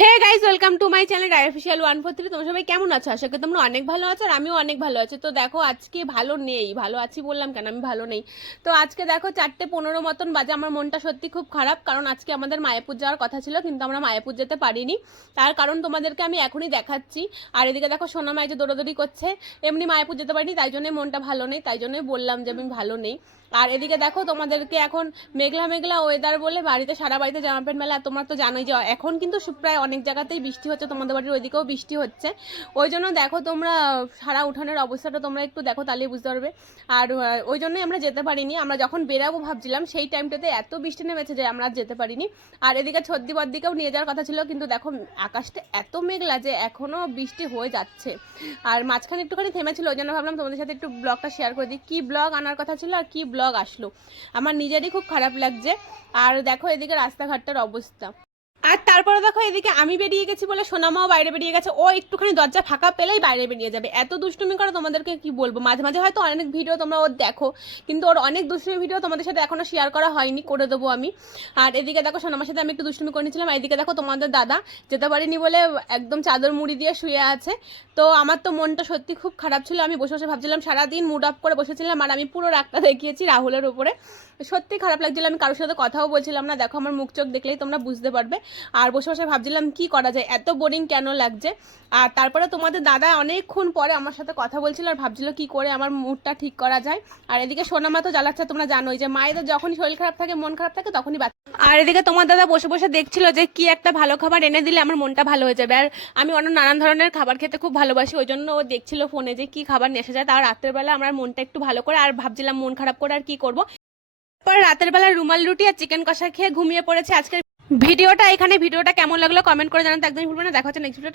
Hey guys, welcome to my channel official 143। তোমরা সবাই কেমন আছো? আশা করি তোমরা অনেক ভালো আছো আর আমিও অনেক ভালো আছি। তো দেখো আজকে ভালো নেই, ভালো আছি বললাম কেন, আমি ভালো নেই। তো আজকে দেখো 4:15 মতন বাজে, আমার মনটা সত্যি খুব খারাপ, কারণ আজকে আমাদের মায়াপুর যাওয়ার কথা ছিল কিন্তু আমরা মায়াপুর যেতে পারিনি। তার কারণ তোমাদেরকে আমি এখনই দেখাচ্ছি। আর এদিকে দেখো সোনা মাই যে দৌড়াদৌড়ি করছে, এমনি মায়াপুর যেতে পারিনি তাই জন্যই মনটা ভালো নেই, তাই জন্যই বললাম যে আমি ভালো নেই। আর এদিকে দেখো তোমাদেরকে এখন মেঘলা মেঘলা ওয়েদার বলে বাড়িতে, সারা বাড়িতে জামা প্যান্ট মেলা। তোমরা তো জানোই যে এখন কিন্তু প্রায় অনেক জায়গাতেই বৃষ্টি হচ্ছে, তোমাদের বাড়ির ওইদিকেও বৃষ্টি হচ্ছে। ওই জন্য দেখো তোমরা সারা উঠানের অবস্থাটা তোমরা একটু দেখো, তাহলেই বুঝতে পারবে। আর ওই জন্যই আমরা যেতে পারিনি। আমরা যখন বেরাবো ভাবছিলাম সেই টাইমটাতে এত বৃষ্টি নেমেছে যে আমরা যেতে পারিনি। আর এদিকে ছদ্দিবার দিকেও নিয়ে যাওয়ার কথা ছিল, কিন্তু দেখো আকাশটা এত মেঘলা যে এখনও বৃষ্টি হয়ে যাচ্ছে। আর মাঝখানে একটুখানি থেমেছিল, ওই জন্য ভাবলাম তোমাদের সাথে একটু ব্লগটা শেয়ার করে দিই। কী ব্লগ আনার কথা ছিল আর কী ব্লগ আসলো, আমার নিজেরই খুব খারাপ লাগছে। আর দেখো এদিকে রাস্তাঘাটটার অবস্থা। আর তারপরে দেখো এদিকে আমি বেরিয়ে গেছি বলে সোনামাও বাইরে বেরিয়ে গেছে। ও একটুখানি দরজা ফাঁকা পেলেই বাইরে বেরিয়ে যাবে, এত দুষ্টুমি করে তোমাদেরকে কি বলবো। মাঝে মাঝে হয়তো অনেক ভিডিও তোমরা ওর দেখো, কিন্তু ওর অনেক দুষ্টুমি ভিডিও তোমাদের সাথে এখনো শেয়ার করা হয়নি, করে দেবো আমি। আর এদিকে দেখো সোনামার সাথে আমি একটু দুষ্টুমি করে নিয়েছিলাম। এদিকে দেখো তোমাদের দাদা যেতে পারিনি বলে একদম চাদর মুড়ি দিয়ে শুয়ে আছে। তো আমার তো মনটা সত্যি খুব খারাপ ছিল, আমি বসে বসে ভাবছিলাম, সারাদিন মুড আপ করে বসেছিলাম আর আমি পুরো রাগটা দেখিয়েছি রাহুলের উপরে। সত্যি খারাপ লাগছিল, আমি কারোর সাথে কথাও বলছিলাম না। দেখো আমার মুখ চোখ দেখলেই তোমরা বুঝতে পারবে। আর বসে বসে ভাবছিলাম কি করা যায়, এত বোরিং কেন লাগছে। আর তারপরে তোমাদের দাদা অনেকক্ষণ পরে আমার সাথে কথা বলছিল আর ভাবছিল কি করে আমার মুডটা ঠিক করা যায়। আর এদিকে সোনামা তো জ্বালাচ্ছে, তোমরা জানোই যে মায়েদের যখনই শরীর খারাপ থাকে, মন খারাপ থাকে, তখনই বাচ্চা। আর এদিকে তোমার দাদা বসে বসে দেখছিল যে কি একটা ভালো খাবার এনে দিলে আমার মনটা ভালো হয়ে যাবে। আর আমি অন্য নানান ধরনের খাবার খেতে খুব ভালোবাসি, ওই জন্য ও দেখছিল ফোনে যে কি খাবার নিয়ে আসা যায়। তার রাতের বেলা আমার মনটা একটু ভালো করে, আর ভাবছিলাম মন খারাপ করে আর কি করবো। পর রাতের বেলা রুমাল রুটি আর চিকেন কষা খেয়ে ঘুমিয়ে পড়েছে। আজকের ভিডিওটা কেমন লাগলো কমেন্ট করে জানাতে একদমই ভুলবেন না। দেখা হচ্ছে নেক্সট ভিডিও।